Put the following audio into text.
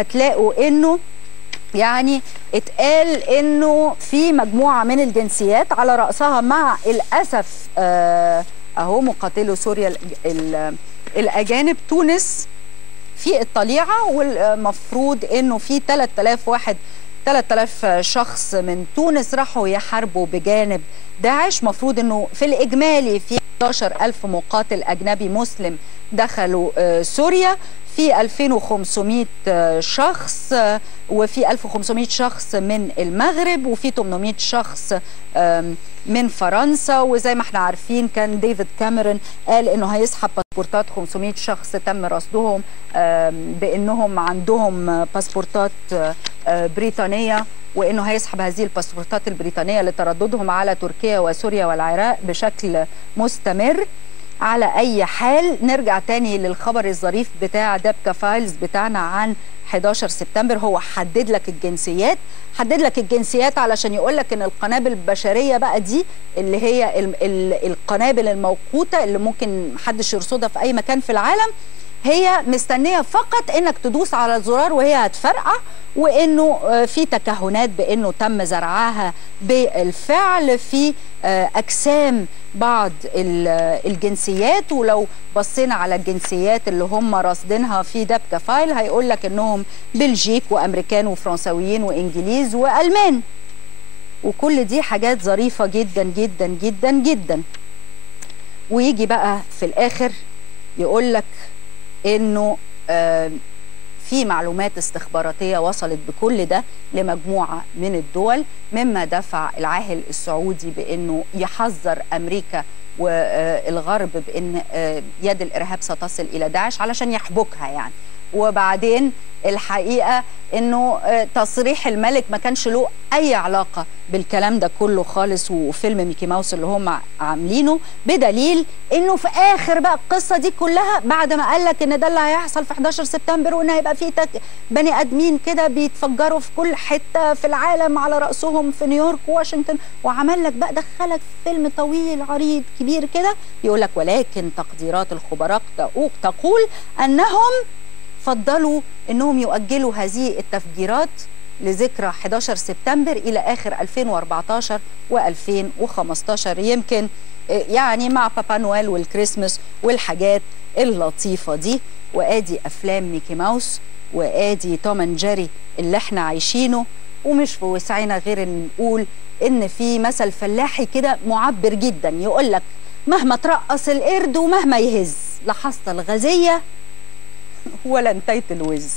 هتلاقوا انه يعني اتقال انه في مجموعه من الجنسيات على راسها مع الاسف اهو مقاتلو سوريا الاجانب تونس في الطليعه، والمفروض انه في 3000 شخص من تونس راحوا يحاربوا بجانب داعش. مفروض انه في الاجمالي في 11000 مقاتل اجنبي مسلم دخلوا سوريا، في 2500 شخص، وفي 1500 شخص من المغرب، وفي 800 شخص من فرنسا. وزي ما احنا عارفين كان ديفيد كاميرون قال انه هيسحب باسبورتات 500 شخص تم رصدهم بانهم عندهم باسبورتات بريطانيه، وانه هيسحب هذه الباسبورتات البريطانيه لترددهم على تركيا وسوريا والعراق بشكل مستمر. على اي حال نرجع تاني للخبر الظريف بتاع دبكا فايلز بتاعنا عن 11 سبتمبر. هو حدد لك الجنسيات علشان يقول لك ان القنابل البشريه بقى دي اللي هي القنابل الموقوته اللي ممكن محدش يرصدها في اي مكان في العالم، هي مستنيه فقط انك تدوس على الزرار وهي هتفرقع، وانه في تكهنات بانه تم زرعها بالفعل في اجسام بعض الجنسيات. ولو بصينا على الجنسيات اللي هم راصدينها في دبكا فايل هيقول لك انهم بلجيك وامريكان وفرنساويين وانجليز والمان، وكل دي حاجات ظريفه جدا جدا جدا جدا. ويجي بقى في الاخر يقول لك انه في معلومات استخباراتيه وصلت بكل ده لمجموعه من الدول، مما دفع العاهل السعودي بانه يحذر امريكا والغرب بان يد الارهاب ستصل الى داعش علشان يحبكها يعني. وبعدين الحقيقه انه تصريح الملك ما كانش له اي علاقه بالكلام ده كله خالص، وفيلم ميكي ماوس اللي هم عاملينه، بدليل انه في اخر بقى القصه دي كلها بعد ما قال لك ان ده اللي هيحصل في 11 سبتمبر وان هيبقى في بني ادمين كده بيتفجروا في كل حته في العالم على راسهم في نيويورك وواشنطن، وعمل لك بقى دخلك في فيلم طويل عريض كبير كده يقول لك ولكن تقديرات الخبراء تقول انهم فضلوا انهم يؤجلوا هذه التفجيرات لذكرى 11 سبتمبر الى اخر 2014 و2015، يمكن يعني مع بابا نويل والكريسماس والحاجات اللطيفه دي. وادي افلام ميكي ماوس وادي توم اند جيري اللي احنا عايشينه، ومش في وسعنا غير ان نقول ان في مثل فلاحي كده معبر جدا يقول لك مهما ترقص القرد ومهما يهز لا حصل الغزيه ولا انتهت الوز.